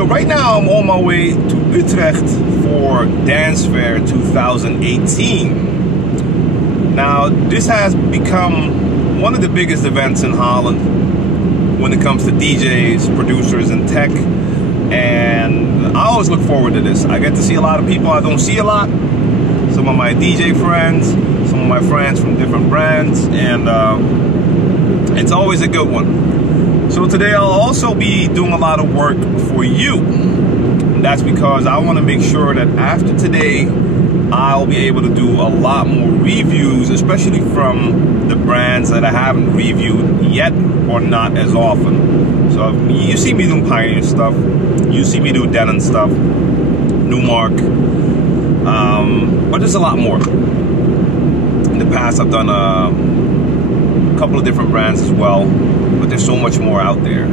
So right now I'm on my way to Utrecht for Dancefair 2018. Now this has become one of the biggest events in Holland when it comes to DJs, producers, and tech. And I always look forward to this. I get to see a lot of people I don't see a lot. Some of my DJ friends, some of my friends from different brands, and it's always a good one. So today I'll also be doing a lot of work for you. And that's because I want to make sure that after today, I'll be able to do a lot more reviews, especially from the brands that I haven't reviewed yet or not as often. So you see me do Pioneer stuff, you see me do Denon stuff, Newmark, but there's a lot more. In the past I've done a couple of different brands as well, but there's so much more out there.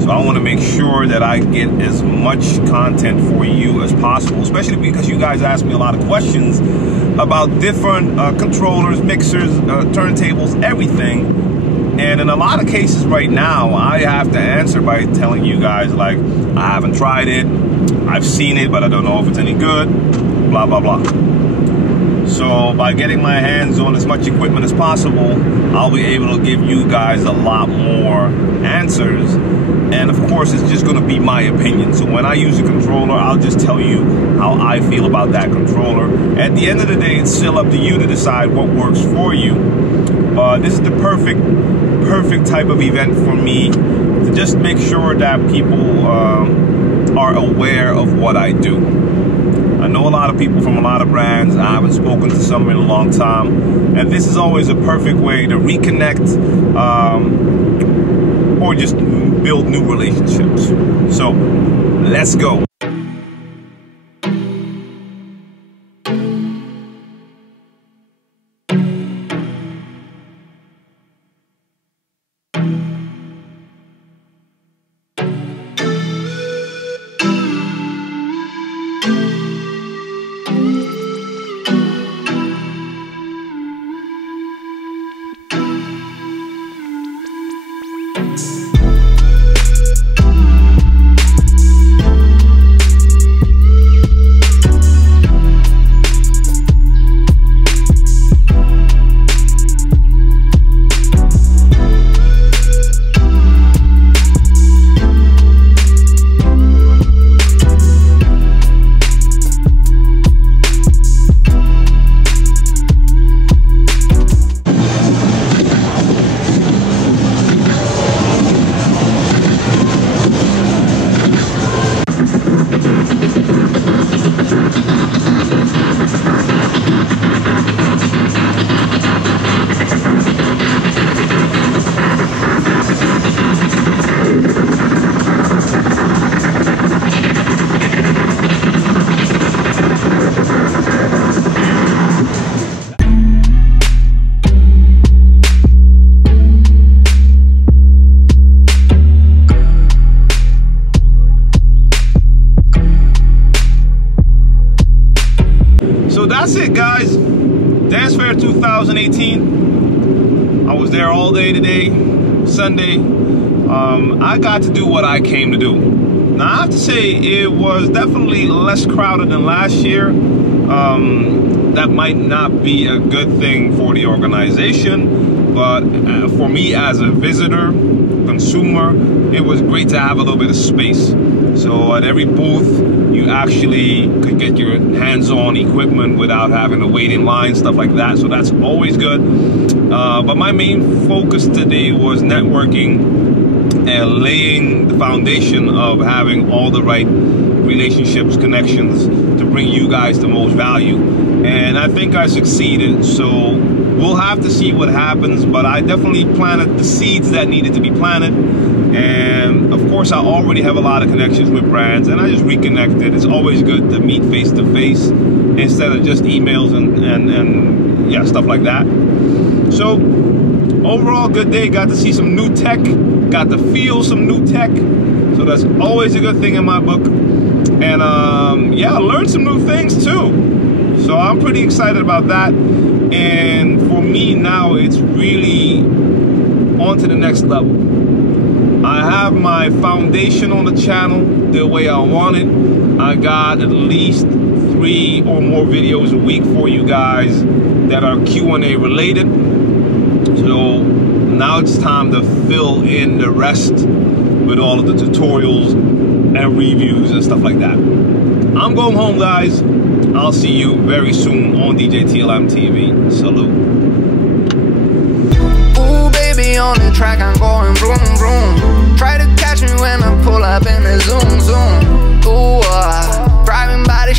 So I want to make sure that I get as much content for you as possible, especially because you guys ask me a lot of questions about different controllers, mixers, turntables, everything. And in a lot of cases right now, I have to answer by telling you guys, like, I haven't tried it, I've seen it, but I don't know if it's any good, blah, blah, blah. So by getting my hands on as much equipment as possible, I'll be able to give you guys a lot more answers. And of course, it's just gonna be my opinion. So when I use a controller, I'll just tell you how I feel about that controller. At the end of the day, it's still up to you to decide what works for you. This is the perfect type of event for me to just make sure that people are aware of what I do. I know a lot of people from a lot of brands. I haven't spoken to some in a long time. And this is always a perfect way to reconnect or just build new relationships. So let's go. That's it, guys. Dancefair 2018. I was there all day today, Sunday. I got to do what I came to do. Now I have to say it was definitely less crowded than last year. That might not be a good thing for the organization, but for me as a visitor, consumer, it was great to have a little bit of space. So at every booth, you actually could get your hands-on equipment without having to wait in line, stuff like that. So that's always good. But my main focus today was networking and laying the foundation of having all the right relationships, connections to bring you guys the most value. And I think I succeeded. So we'll have to see what happens, but I definitely planted the seeds that needed to be planted. And of course, I already have a lot of connections with brands, and I just reconnected. It's always good to meet face to face instead of just emails and yeah, stuff like that. So overall, good day. Got to see some new tech, got to feel some new tech. So that's always a good thing in my book. And yeah, I learned some new things too. So I'm pretty excited about that. And for me now, it's really on to the next level. I have my foundation on the channel the way I want it. I got at least 3 or more videos a week for you guys that are Q&A related. So now it's time to fill in the rest with all of the tutorials and reviews and stuff like that. I'm going home, guys. I'll see you very soon on djTLMtv. Salute. Ooh, baby, on the track, I'm going vroom, vroom. Try to catch me when I pull up in the zoom, zoom. Ooh, driving by the